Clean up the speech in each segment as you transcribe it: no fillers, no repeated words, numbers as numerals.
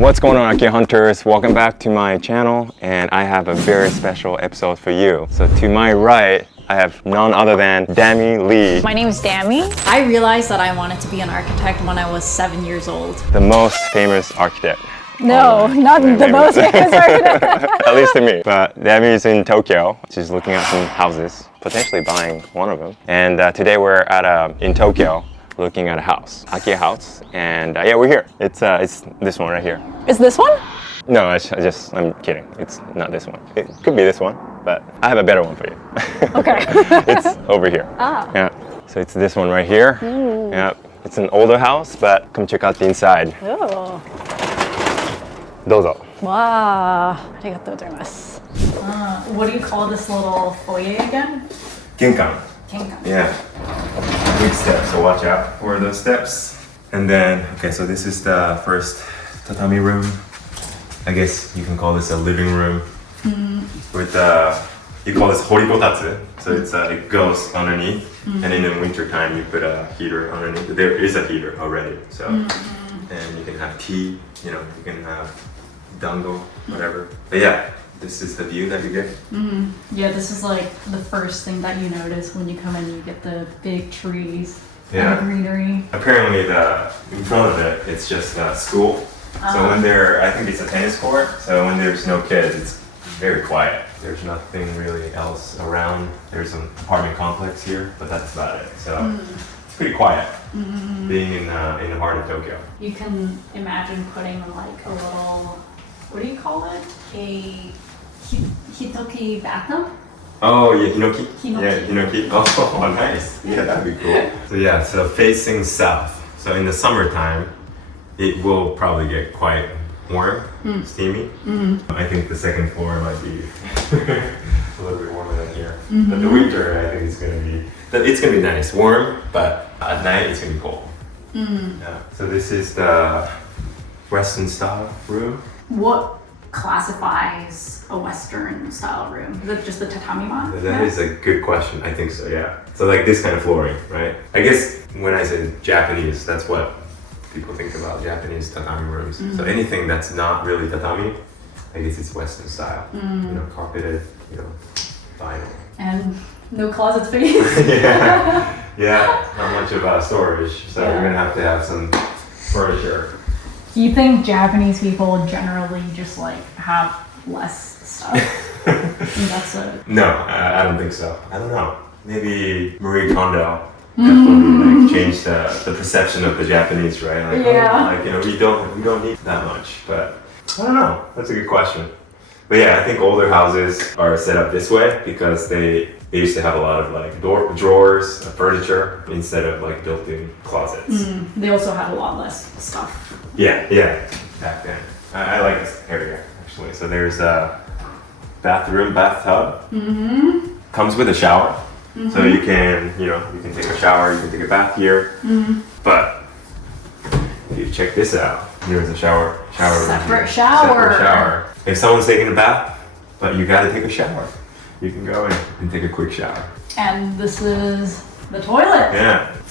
What's going on, Akiya Hunters? Welcome back to my channel, and I have a very special episode for you. So to my right, I have none other than Dami Lee. My name is Dami. I realized that I wanted to be an architect when I was 7 years old. The most famous architect. No, not the most famous architect. At least to me. But Dami is in Tokyo. She's looking at some houses, potentially buying one of them. And today we're in Tokyo, looking at a house, Akiya House, and yeah, we're here. It's this one right here. Is this one? No, I'm kidding. It's not this one. It could be this one, but I have a better one for you. Okay. It's over here. Ah. Yeah. So it's this one right here. Yeah. It's an older house, but come check out the inside. Oh. どうぞ. Wow. ありがとうございます。 What do you call this little foyer again? 玄関. Kenka. Yeah. Big steps, so watch out for those steps. And then, okay, so this is the first tatami room. I guess you can call this a living room. With you call this horikotatsu. So it goes underneath, and in the winter time you put a heater underneath. There is a heater already, so and you can have tea. You can have dango, whatever. But yeah, this is the view that you get. Yeah, this is like the first thing that you notice when you come in. You get the big trees Yeah. and the greenery. Apparently, in front of it, it's just a school. So when I think it's a tennis court. So when there's no kids, it's very quiet. There's nothing really else around. There's an apartment complex here, but that's about it. So it's pretty quiet, being in the heart of Tokyo. You can imagine putting like a little, what do you call it? A hitoki bathtub? Oh yeah, hinoki. Hinoki. Yeah, hinoki. Oh, nice. Yeah, that'd be cool. So yeah, so facing south. So in the summertime, it will probably get quite warm, steamy. I think the second floor might be a little bit warmer than here. But the winter, I think it's gonna be nice, warm, but at night it's gonna be cold. Yeah. So this is the Western style room. What classifies a Western style room? Is it just the tatami mat? That is a good question. I think so, yeah. So like this kind of flooring, right? I guess when I say Japanese, that's what people think about, Japanese tatami rooms. So anything that's not really tatami, I guess it's Western style. Carpeted, vinyl. And no closet space. Yeah, not much about storage. So we're gonna have to have some furniture. Do you think Japanese people generally just like have less stuff? That's it. No, I don't think so. I don't know. Maybe Marie Kondo definitely changed the perception of the Japanese, right? Like, we don't need that much. But I don't know. That's a good question. But yeah, I think older houses are set up this way because they used to have a lot of like drawers, furniture instead of like built-in closets. They also have a lot less stuff. Yeah, back then. I like this area actually. So there's a bathtub. Comes with a shower. So you can take a shower, you can take a bath here. But if you check this out, here's a shower. Separate shower. If someone's taking a bath, but you gotta take a shower, you can go in and take a quick shower. And this is the toilet.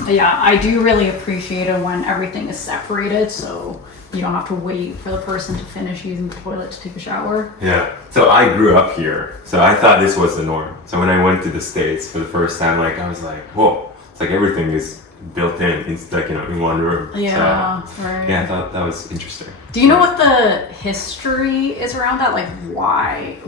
Yeah, I do really appreciate it when everything is separated, so you don't have to wait for the person to finish using the toilet to take a shower. Yeah. So I grew up here, so I thought this was the norm. So when I went to the States for the first time, I was like, whoa, it's like everything is built in. It's like, in one room. Yeah, so, right. Yeah, I thought that was interesting. Do you know what the history is around that? Like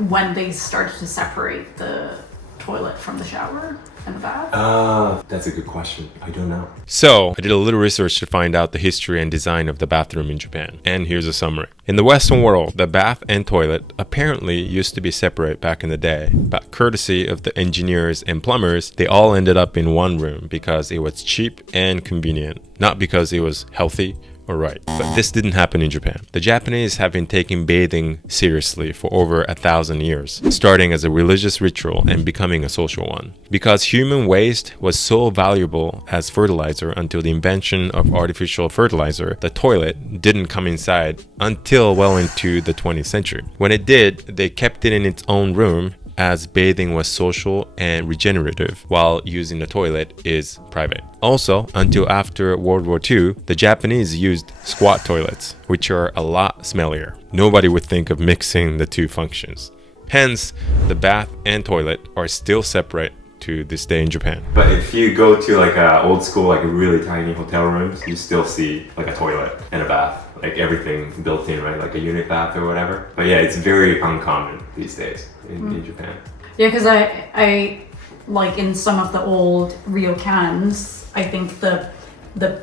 when they started to separate the toilet from the shower and the bath? That's a good question. I don't know. So, I did a little research to find out the history and design of the bathroom in Japan. And here's a summary. In the Western world, the bath and toilet apparently used to be separate back in the day. But courtesy of the engineers and plumbers, they all ended up in one room because it was cheap and convenient, not because it was healthy or right. But this didn't happen in Japan. The Japanese have been taking bathing seriously for over 1,000 years, starting as a religious ritual and becoming a social one. Because human waste was so valuable as fertilizer until the invention of artificial fertilizer, the toilet didn't come inside until well into the 20th century. When it did, they kept it in its own room as bathing was social and regenerative, while using the toilet is private. Also, until after World War II, the Japanese used squat toilets, which are a lot smellier. Nobody would think of mixing the two functions. Hence, the bath and toilet are still separate to this day in Japan. But if you go to like a old school, like really tiny hotel rooms, you still see like a toilet and a bath, like everything built in, right? Like a unit bath or whatever. But yeah, it's very uncommon these days in Japan. Yeah, because I like in some of the old ryokans, I think the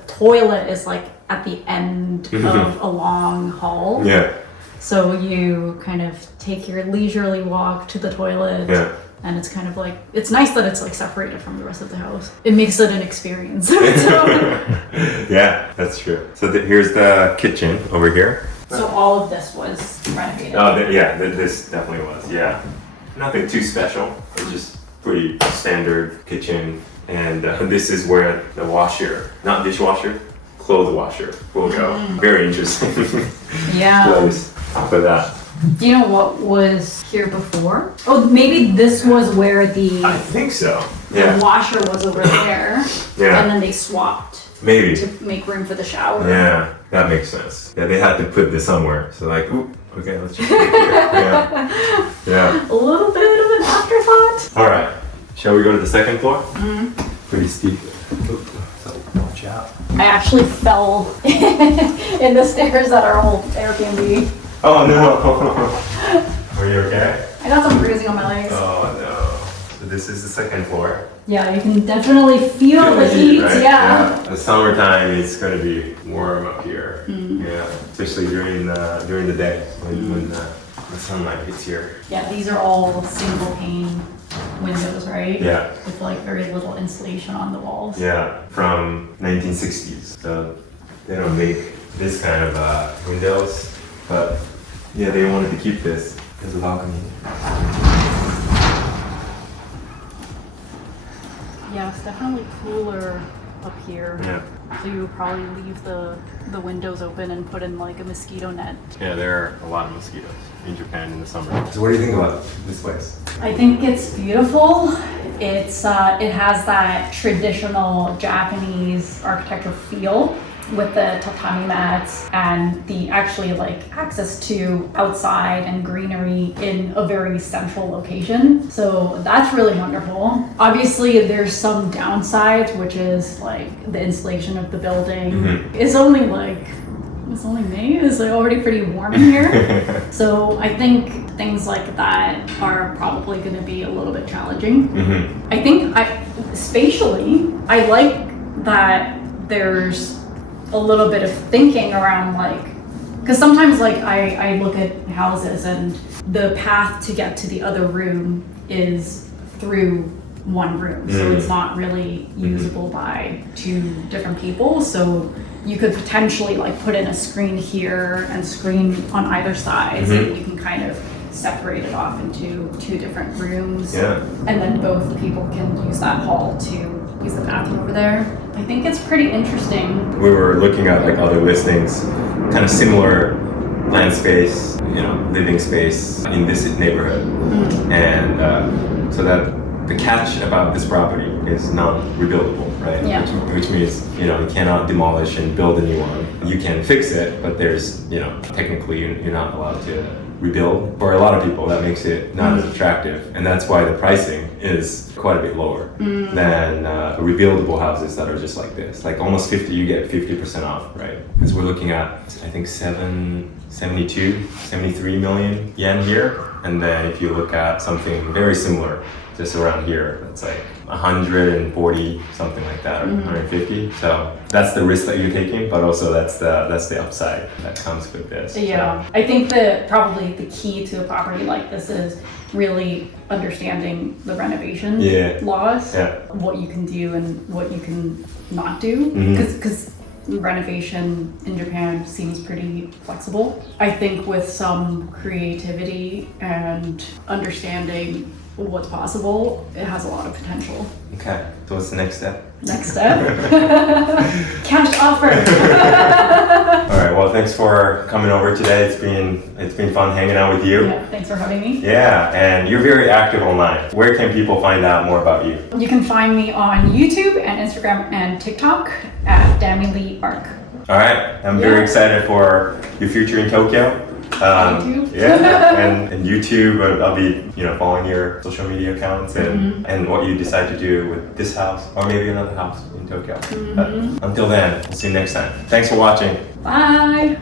toilet is like at the end of a long hall. Yeah. So you kind of take your leisurely walk to the toilet. Yeah. And it's kind of like, it's nice that it's like separated from the rest of the house. It makes it an experience. Yeah, that's true. So here's the kitchen over here. So all of this was renovated. Oh, this definitely was, yeah. Nothing too special. It was just pretty standard kitchen. And this is where the washer, not dishwasher, clothes washer will go. Very interesting Yeah. place for that. Do you know what was here before? Oh, maybe this was where the I think so. Yeah. washer was over there. Yeah. And then they swapped Maybe. to make room for the shower. Yeah, that makes sense. Yeah, they had to put this somewhere. So like, ooh, okay, let's just put it here. Yeah. Yeah. A little bit of an afterthought. All right. Shall we go to the second floor? Pretty steep. Ooh, so watch out. I actually fell in the stairs at our old Airbnb. Oh no. Are you okay? I got some bruising on my legs. Oh no. So this is the second floor. Yeah, you can definitely feel the heat. Right? Yeah. The summertime it's gonna be warm up here. Yeah, especially during the day when the sunlight hits here. Yeah, these are all single pane windows, right? Yeah. With like very little insulation on the walls. Yeah, from 1960s. So they don't make this kind of windows, but yeah, they wanted to keep this as a balcony. Yeah, it's definitely cooler up here. Yeah. So you would probably leave the windows open and put in like a mosquito net. Yeah, there are a lot of mosquitoes in Japan in the summer. So what do you think about this place? I think it's beautiful. It's it has that traditional Japanese architectural feel with the tatami mats and the actually like access to outside and greenery in a very central location. So that's really wonderful. Obviously there's some downsides, which is like the insulation of the building. It's only May, it's like already pretty warm in here. So I think things like that are probably gonna be a little bit challenging. I think spatially, I like that there's a little bit of thinking around like, because sometimes like I look at houses and the path to get to the other room is through one room, so it's not really usable by two different people. So you could potentially like put in a screen here and screen on either side, so that you can kind of separate it off into two different rooms. Yeah. And then both people can use that hall to use the bathroom over there. I think it's pretty interesting. We were looking at like other listings, kind of similar land space, living space in this neighborhood. And so that the catch about this property is non-rebuildable, right? Yeah. Which means, you cannot demolish and build a new one. You can fix it, but there's, technically you're not allowed to rebuild. For a lot of people, that makes it not as attractive. And that's why the pricing is quite a bit lower than rebuildable houses that are just like this. Like almost 50, you get 50% off, right? Because we're looking at, I think 73 million yen here. And then if you look at something very similar, just around here, that's like 140, something like that, or 150. So that's the risk that you're taking, but also that's the upside that comes with this. Yeah, So. I think that probably the key to a property like this is really understanding the renovation laws, what you can do and what you can not do, because renovation in Japan seems pretty flexible. I think with some creativity and understanding what's possible, it has a lot of potential. Okay, so what's the next step? Next step. Cash offer. All right. Well, thanks for coming over today. It's been fun hanging out with you. Yeah, thanks for having me. Yeah, and you're very active online. Where can people find out more about you? You can find me on YouTube and Instagram and TikTok at Dami Lee Arc. All right. I'm very excited for your future in Tokyo. YouTube. Yeah, and YouTube. I'll be following your social media accounts and what you decide to do with this house or maybe another house in Tokyo. But until then, we'll see you next time. Thanks for watching. Bye.